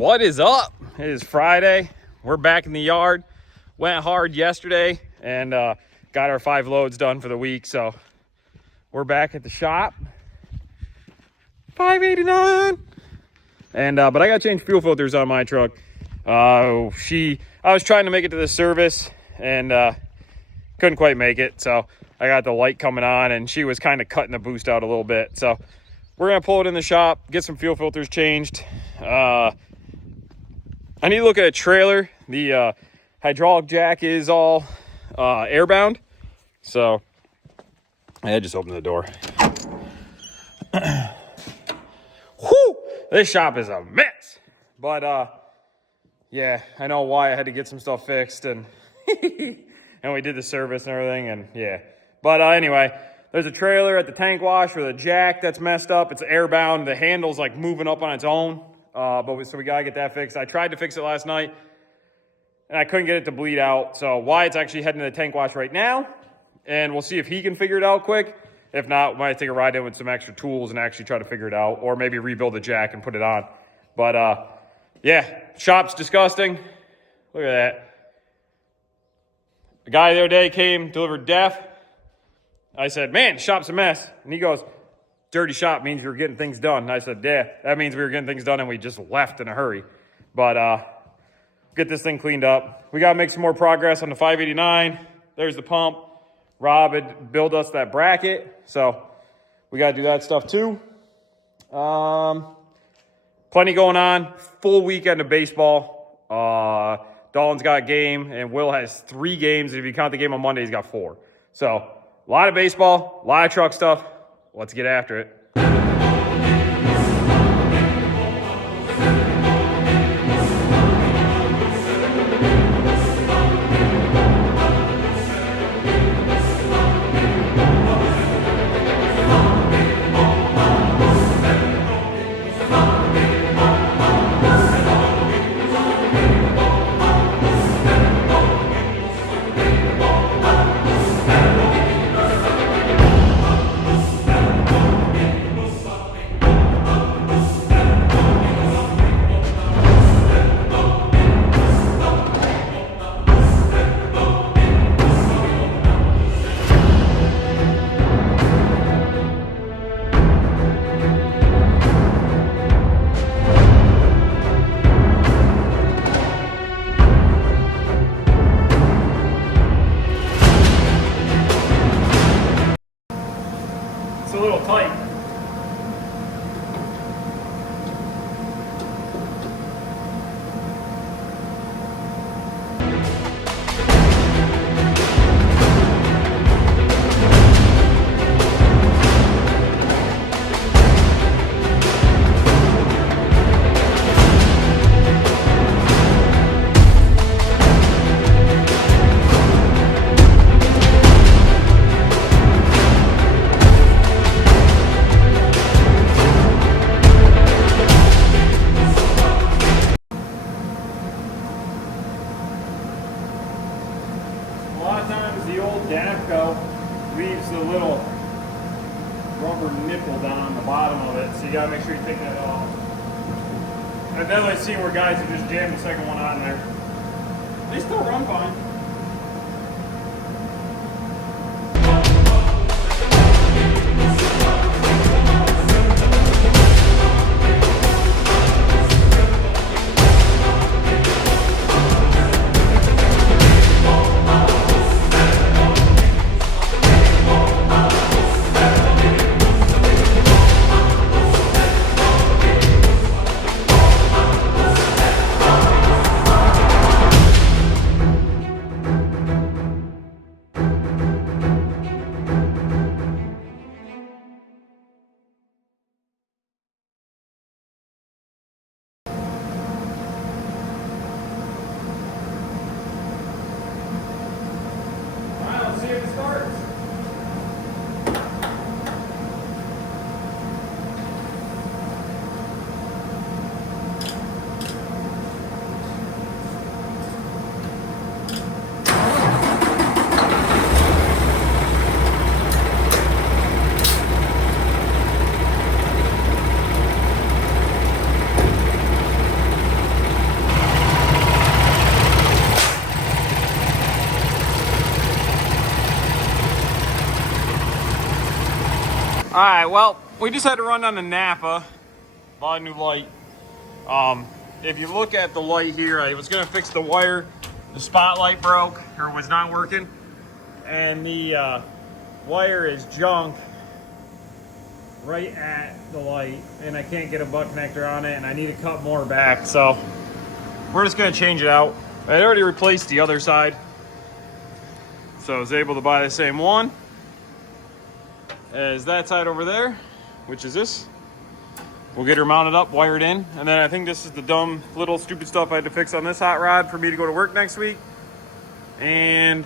What is up? It is Friday. We're back in the yard. Went hard yesterday and got our 5 loads done for the week. So we're back at the shop. 589. And but I got to change fuel filters on my truck. I was trying to make it to the service and couldn't quite make it. So I got the light coming on and she was kind of cutting the boost out a little bit. So we're going to pull it in the shop, get some fuel filters changed. I need to look at a trailer. The hydraulic jack is all airbound. So I just opened the door. Whew! This shop is a mess. But yeah, I know why I had to get some stuff fixed and and we did the service and everything and yeah. But anyway, there's a trailer at the tank wash with a jack that's messed up. It's airbound. The handle's like moving up on its own. So we gotta get that fixed. I tried to fix it last night and I couldn't get it to bleed out. So Wyatt's actually heading to the tank wash right now and we'll see if he can figure it out quick. If not, we might take a ride in with some extra tools and actually try to figure it out or maybe rebuild the jack and put it on. But yeah, shop's disgusting. Look at that. The guy the other day came, delivered DEF. I said, man, shop's a mess. And he goes, dirty shop means you're getting things done. And I said, yeah, that means we were getting things done and we just left in a hurry. But get this thing cleaned up. We got to make some more progress on the 589. There's the pump. Rob had built us that bracket. So we got to do that stuff too. Plenty going on. Full weekend of baseball. Dalton's got a game and Will has 3 games. And if you count the game on Monday, he's got 4. So a lot of baseball, a lot of truck stuff. Let's get after it. It's a little tight. A lot of times the old Davco leaves the little rubber nipple down on the bottom of it, so you gotta make sure you take that off. I've definitely seen where guys have just jammed the second one on there. They still run fine. right, well, we just had to run down to Napa, bought a new light. If you look at the light here, I was gonna fix the wire. The spotlight broke or was not working, and the wire is junk right at the light, and I can't get a butt connector on it, and I need to cut more back, so we're just gonna change it out. I already replaced the other side, so I was able to buy the same one as that side over there, which is this. We'll get her mounted up, wired in, and then I think this is the dumb, little, stupid stuff I had to fix on this hot rod for me to go to work next week. And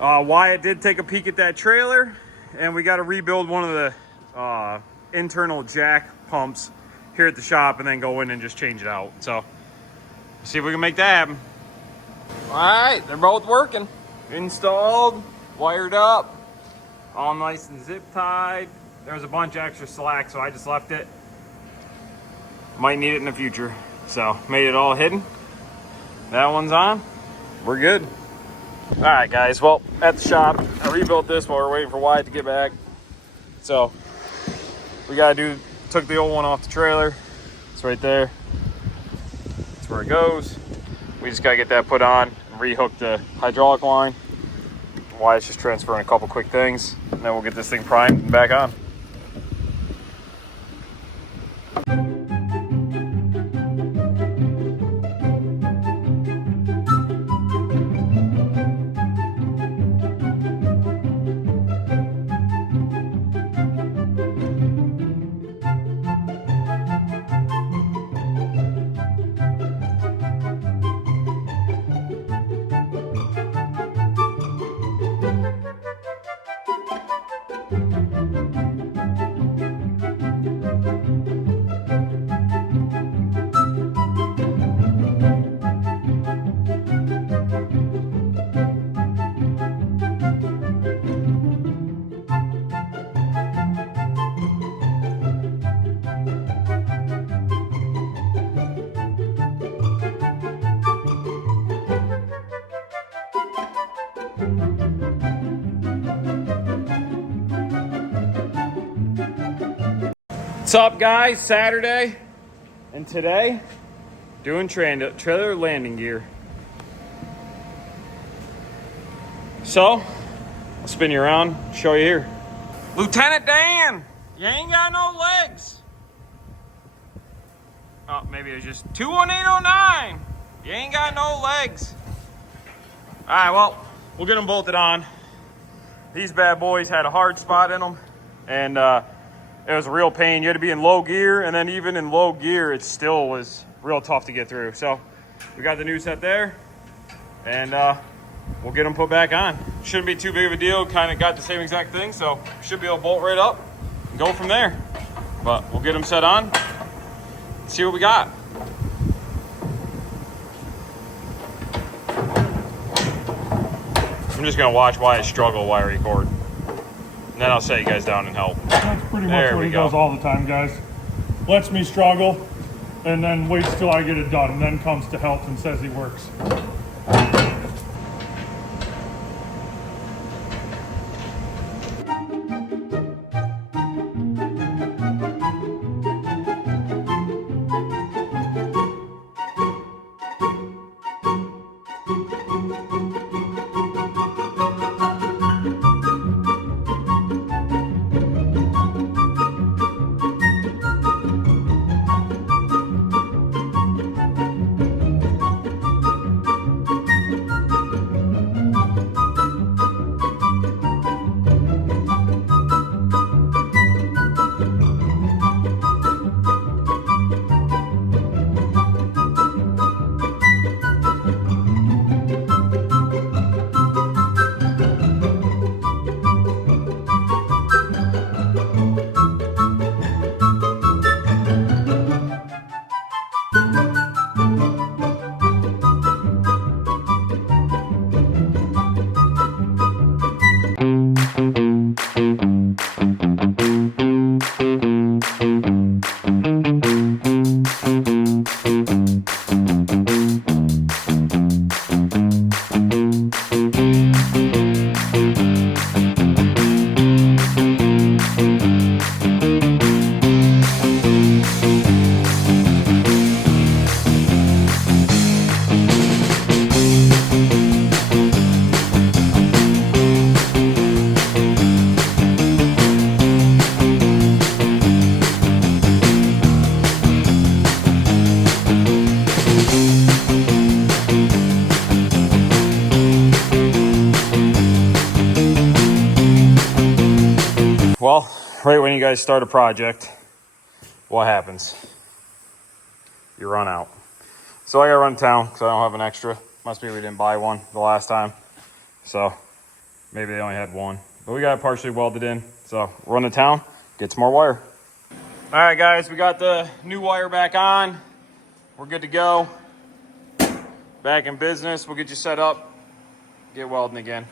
Wyatt did take a peek at that trailer, and we got to rebuild one of the internal jack pumps here at the shop and then go in and just change it out. So, see if we can make that happen. All right, they're both working. Installed, wired up, all nice and zip tied. There was a bunch of extra slack, so I just left it. Might need it in the future. So, made it all hidden. That one's on. We're good. All right, guys. Well, at the shop, I rebuilt this while we're waiting for Wyatt to get back. So, we took the old one off the trailer. It's right there. That's where it goes. We just gotta get that put on and rehook the hydraulic line. Wyatt's just transferring a couple quick things, and then we'll get this thing primed and back on. What's up, guys? Saturday, and today doing trailer landing gear. So I'll spin you around, show you here. Lieutenant Dan, you ain't got no legs. Oh, maybe it was just 21809. You ain't got no legs. All right, well, we'll get them bolted on. These bad boys had a hard spot in them, and it was a real pain. You had to be in low gear, and then even in low gear, it still was real tough to get through. So we got the new set there, and we'll get them put back on. Shouldn't be too big of a deal. Kind of got the same exact thing, so should be able to bolt right up and go from there. But we'll get them set on, see what we got. I'm just gonna watch Wyatt struggle while I record. And then I'll set you guys down and help. That's pretty much what he does all the time, guys. Lets me struggle, and then waits till I get it done, and then comes to help and says he works. right when you guys start a project, what happens? You run out. So I gotta run to town because I don't have an extra. Must be we didn't buy one the last time. So maybe they only had one. But we got it partially welded in. So run to town, get some more wire. All right, guys, we got the new wire back on. We're good to go. Back in business. We'll get you set up, get welding again.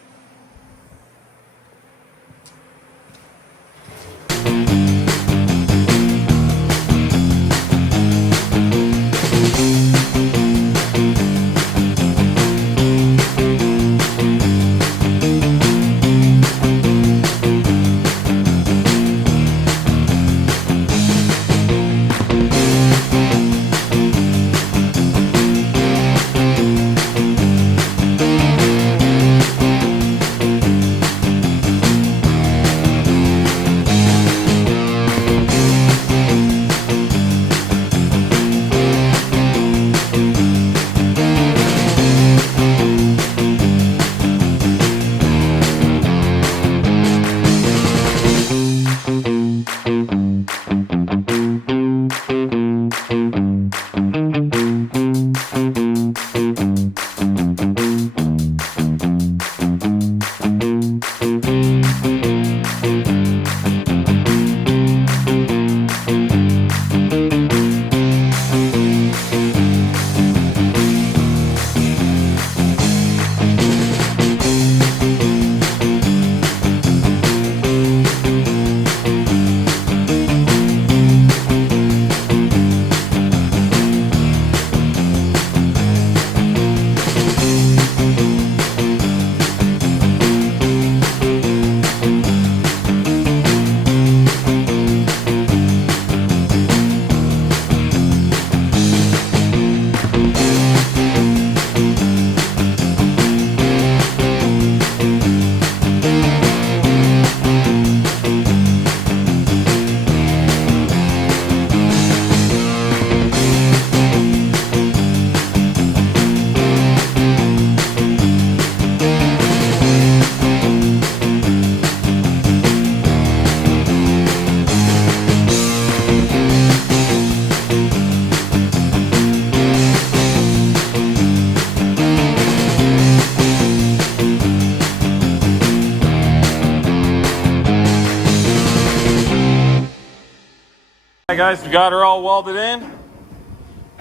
All right, guys, we got her all welded in.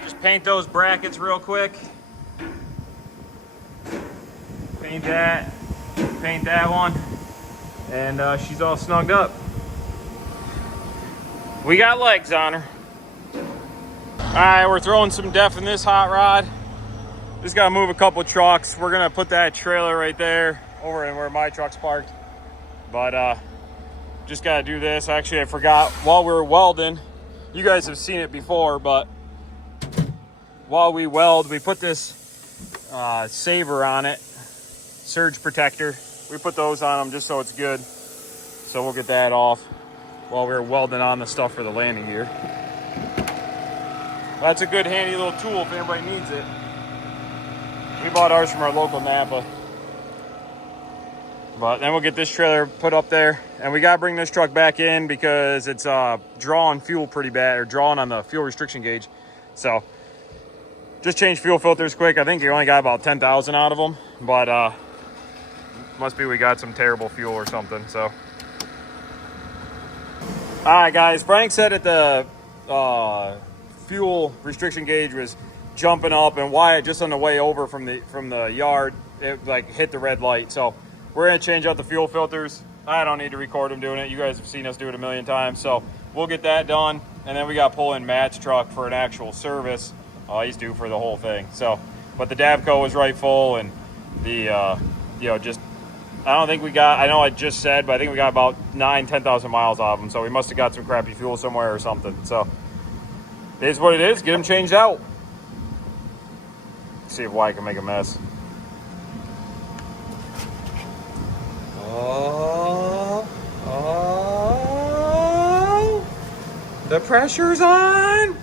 Just paint those brackets real quick. Paint that one, and she's all snugged up. We got legs on her. All right, we're throwing some def in this hot rod. Just gotta move a couple trucks. We're gonna put that trailer right there over in where my truck's parked. But just gotta do this. Actually, I forgot while we were welding. You guys have seen it before, but while we weld, we put this saver on it, surge protector. We put those on them just so it's good. So we'll get that off while we're welding on the stuff for the landing gear. That's a good handy little tool if anybody needs it. We bought ours from our local Napa. But then we'll get this trailer put up there, and we gotta bring this truck back in because it's drawing fuel pretty bad, or drawing on the fuel restriction gauge. So just change fuel filters quick. I think you only got about 10,000 out of them, but must be we got some terrible fuel or something. So all right, guys, Frank said that the fuel restriction gauge was jumping up, and Wyatt just on the way over from the yard, it like hit the red light. So we're gonna change out the fuel filters. I don't need to record him doing it. You guys have seen us do it a million times. So we'll get that done, and then we got to pull in Matt's truck for an actual service. He's due for the whole thing. So, but the Davco was right full, and the just I don't think we got. I know I just said, but I think we got about 10,000 miles off them. So we must have got some crappy fuel somewhere or something. So it is what it is. Get them changed out. See if Wyatt can make a mess. The pressure's on.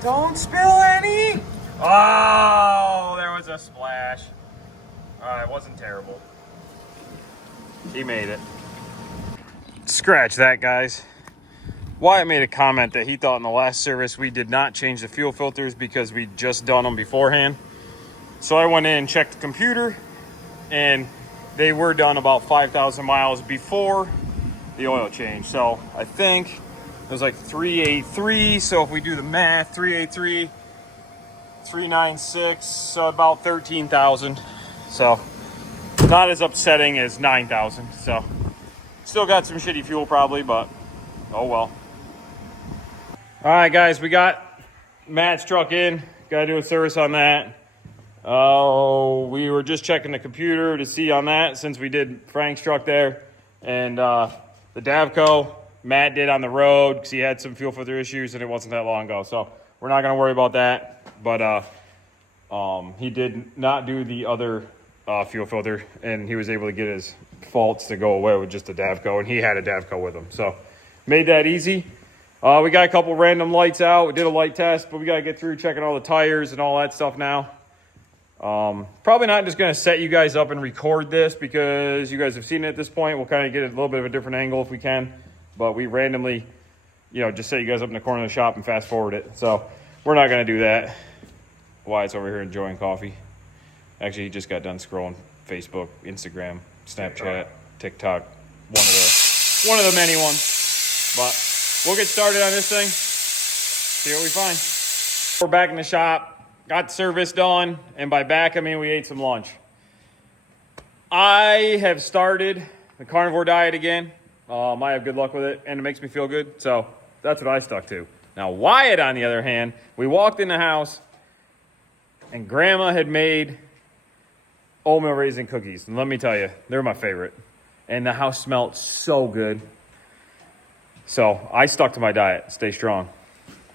Don't spill any. Oh, there was a splash. It wasn't terrible. He made it. scratch that, guys. Wyatt made a comment that he thought in the last service we did not change the fuel filters because we'd just done them beforehand. So I went in and checked the computer, and they were done about 5,000 miles before the oil change. So I think it was like 383. So if we do the math, 383, 396, so about 13,000. So not as upsetting as 9,000. So still got some shitty fuel probably, but oh well. All right, guys, we got Matt's truck in. Got to do a service on that. Oh, we were just checking the computer to see on that since we did Frank's truck there. And the Davco, Matt did on the road because he had some fuel filter issues and it wasn't that long ago. So we're not going to worry about that. But he did not do the other fuel filter, and he was able to get his faults to go away with just a Davco, and he had a Davco with him. So made that easy. We got a couple random lights out. We did a light test, but we got to get through checking all the tires and all that stuff now. Probably not just going to set you guys up and record this because you guys have seen it at this point. We'll kind of get a little bit of a different angle if we can, but we randomly, just set you guys up in the corner of the shop and fast forward it. So we're not going to do that. Wyatt's over here enjoying coffee. Actually, he just got done scrolling Facebook, Instagram, Snapchat, TikTok, one of the many ones. But we'll get started on this thing, see what we find. We're back in the shop. Got service done, and by back I mean we ate some lunch. I have started the carnivore diet again. I have good luck with it, and it makes me feel good, so that's what I stuck to. Now Wyatt, on the other hand, we walked in the house, and Grandma had made oatmeal raisin cookies, and let me tell you, they're my favorite. And the house smelled so good. So I stuck to my diet, stay strong.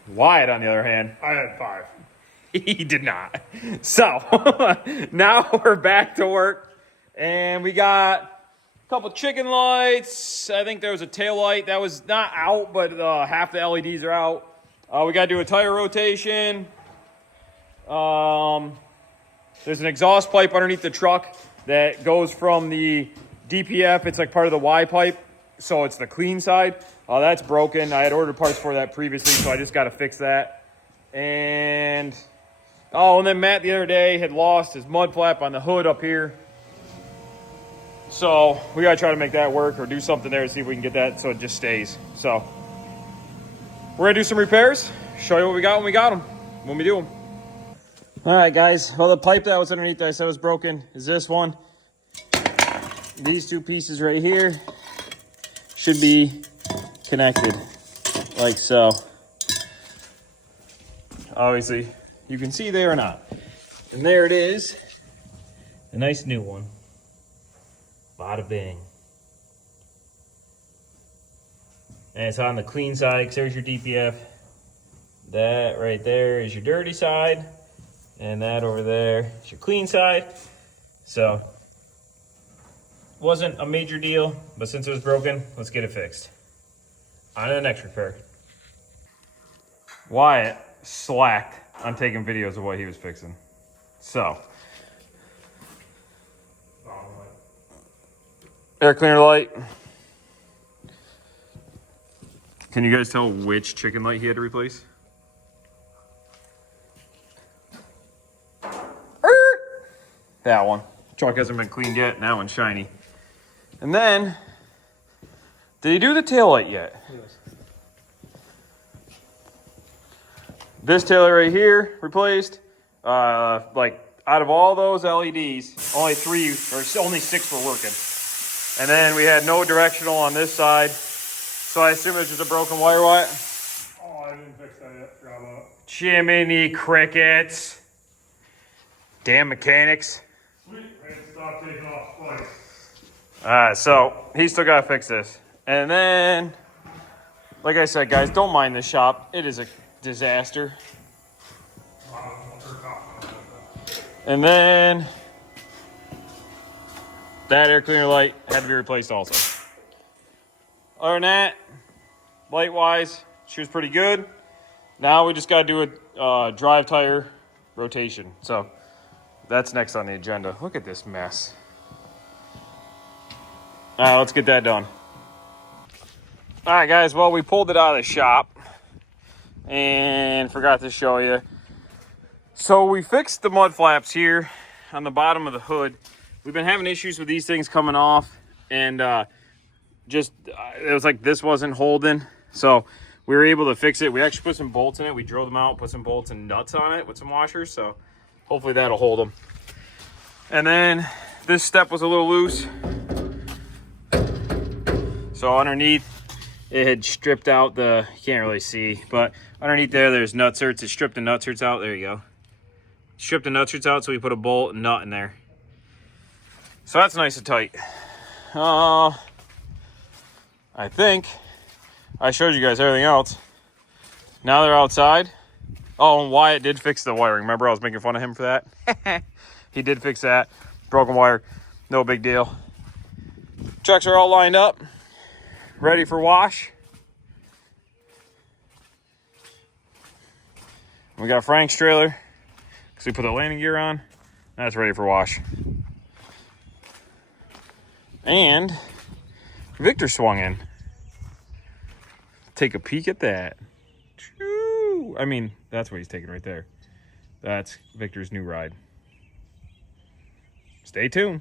Wyatt, on the other hand, I had 5. he did not. So now we're back to work, and we got a couple chicken lights. I think there was a tail light that was not out, but half the LEDs are out. We got to do a tire rotation. There's an exhaust pipe underneath the truck that goes from the DPF. It's like part of the Y pipe, so it's the clean side. That's broken. I had ordered parts for that previously, so I just got to fix that. And then Matt the other day had lost his mud flap on the hood up here. So we got to try to make that work or do something there to see if we can get that so it just stays. So we're going to do some repairs, show you what we got when we got them, when we do them. All right, guys. Well, the pipe that was underneath there I said was broken is this one. These two pieces right here should be connected like so. Obviously, you can see they are not. And there it is. A nice new one. Bada bing. And it's on the clean side, because there's your DPF. That right there is your dirty side. And that over there is your clean side. So, wasn't a major deal, but since it was broken, let's get it fixed. On to the next repair. Wyatt slacked on taking videos of what he was fixing. So, air cleaner light. Can you guys tell which chicken light he had to replace? That one. Truck hasn't been cleaned yet, and that one's shiny. And then, did he do the taillight yet? Yes. This taillight right here, replaced. Like, out of all those LEDs, only 6 were working. And then we had no directional on this side. So I assume it's just a broken wire, Wyatt? Oh, I didn't fix that yet. Grab up. Jiminy crickets. Damn mechanics. Sweet. I had to stop taking off twice. So he still got to fix this. And then, like I said, guys, don't mind the shop. It is a disaster. And then that air cleaner light had to be replaced also. Other than that, light-wise, she was pretty good. Now we just got to do a drive tire rotation. So that's next on the agenda. Look at this mess. All right, let's get that done. All right, guys. Well, we pulled it out of the shop and forgot to show you. So we fixed the mud flaps here on the bottom of the hood. We've been having issues with these things coming off, and it was like this wasn't holding. So we were able to fix it. We actually put some bolts in it. We drilled them out, put some bolts and nuts on it with some washers. So hopefully that'll hold them. And then this step was a little loose. So underneath, it had stripped out you can't really see, but underneath there's nutserts. It stripped the nutserts out. There you go. Stripped the nutserts out, so we put a bolt and nut in there. So that's nice and tight. I think I showed you guys everything else. Now they're outside. Oh, and Wyatt did fix the wiring. Remember I was making fun of him for that? He did fix that. Broken wire. No big deal. Trucks are all lined up. Ready for wash. We got Frank's trailer, because we put the landing gear on. That's ready for wash. And Victor swung in. Take a peek at that. I mean, that's what he's taking right there. That's Victor's new ride. Stay tuned.